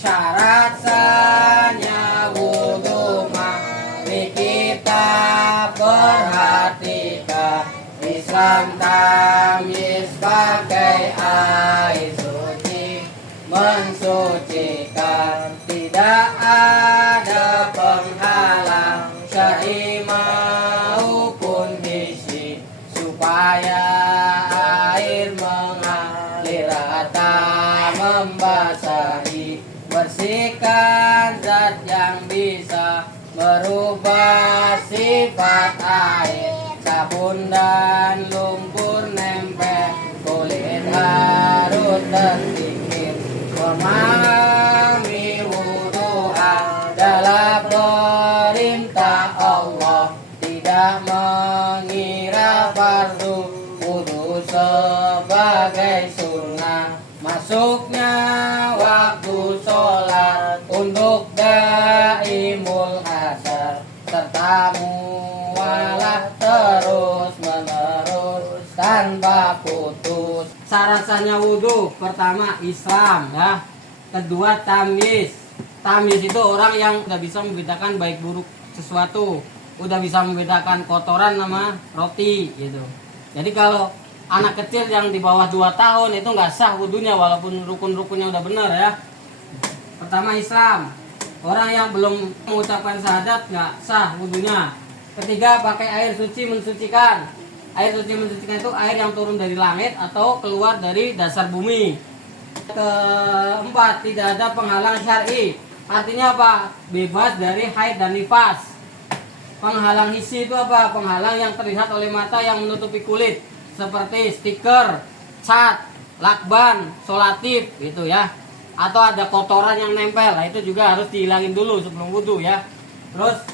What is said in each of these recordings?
Syarat sahnya wudu mari kita perhatikan. Islam tamyiz pakai air suci mensucikan. Tidak ada penghalang syar'i maupun hissi supaya air mengalir atau membasahi. Bersihkan zat yang bisa merubah sifat air. Sabun dan lumpur nempel, kulit harus tersingkir. Memahami wudu adalah perintah Allah. Tidak mengira fardu wudu sebagai sunnah. Masuknya waktu sholat untuk daimul hasar, serta mualah terus menerus tanpa putus. Syarat sahnya wudu, pertama Islam ya, kedua tamyiz. Tamyiz itu orang yang udah bisa membedakan baik buruk sesuatu, udah bisa membedakan kotoran sama roti gitu. Jadi kalau anak kecil yang di bawah 2 tahun itu nggak sah wudunya walaupun rukun-rukunnya udah benar ya. Pertama Islam, orang yang belum mengucapkan syahadat nggak sah wudunya. Ketiga, pakai air suci mensucikan. Air suci mensucikan itu air yang turun dari langit atau keluar dari dasar bumi. Keempat, tidak ada penghalang syar'i. Artinya apa? Bebas dari haid dan nifas. Penghalang hissi itu apa? Penghalang yang terlihat oleh mata yang menutupi kulit, seperti stiker, cat, lakban, solatif gitu ya. Atau ada kotoran yang nempel, nah itu juga harus dihilangin dulu sebelum wudu ya. Terus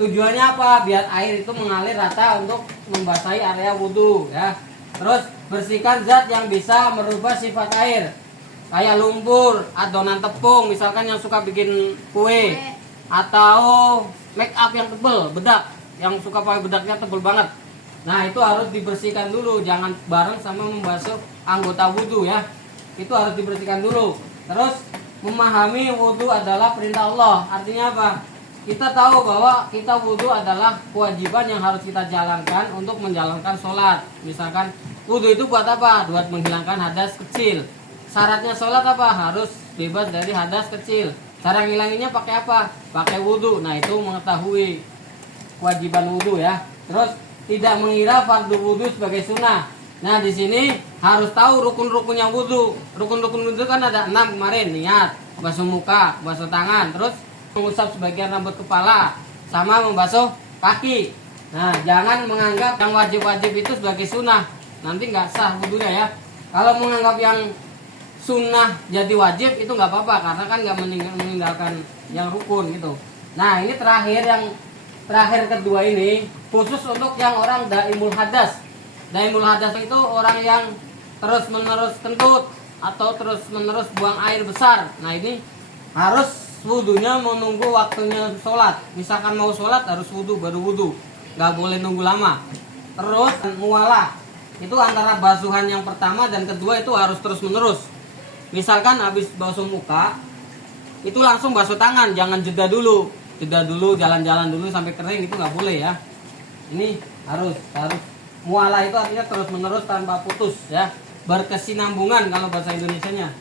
tujuannya apa? Biar air itu mengalir rata untuk membasahi area wudu ya. Terus bersihkan zat yang bisa merubah sifat air, kayak lumpur, adonan tepung misalkan yang suka bikin kue, atau make up yang tebel, bedak yang suka pakai bedaknya tebel banget. Nah itu harus dibersihkan dulu, jangan bareng sama membasuh anggota wudu ya. Itu harus dibersihkan dulu. Terus memahami wudu adalah perintah Allah. Artinya apa? Kita tahu bahwa kita wudu adalah kewajiban yang harus kita jalankan untuk menjalankan sholat. Misalkan wudu itu buat apa? Buat menghilangkan hadas kecil. Syaratnya sholat apa? Harus bebas dari hadas kecil. Cara ngilanginnya pakai apa? Pakai wudu. Nah itu mengetahui kewajiban wudu ya. Terus tidak mengira fardu wudu sebagai sunnah. Nah di sini harus tahu rukun-rukunnya wudu. Rukun-rukun wudu kan ada 6 kemarin. Niat, basuh muka, basuh tangan, terus mengusap sebagian rambut kepala, sama membasuh kaki. Nah jangan menganggap yang wajib-wajib itu sebagai sunnah, nanti nggak sah wudunya ya. Kalau menganggap yang sunnah jadi wajib itu nggak apa-apa, karena kan nggak meninggalkan yang rukun gitu. Nah ini terakhir kedua ini khusus untuk yang orang daimul hadas. Daimul hadas itu orang yang terus menerus kentut atau terus menerus buang air besar. Nah ini harus wudunya menunggu waktunya sholat. Misalkan mau sholat harus wudu baru wudu, nggak boleh nunggu lama. Terus mualah itu antara basuhan yang pertama dan kedua itu harus terus menerus. Misalkan habis basuh muka itu langsung basuh tangan, jangan jeda dulu jalan-jalan dulu sampai kering, itu nggak boleh ya. Ini harus mualah itu artinya terus menerus tanpa putus ya, berkesinambungan kalau bahasa Indonesianya.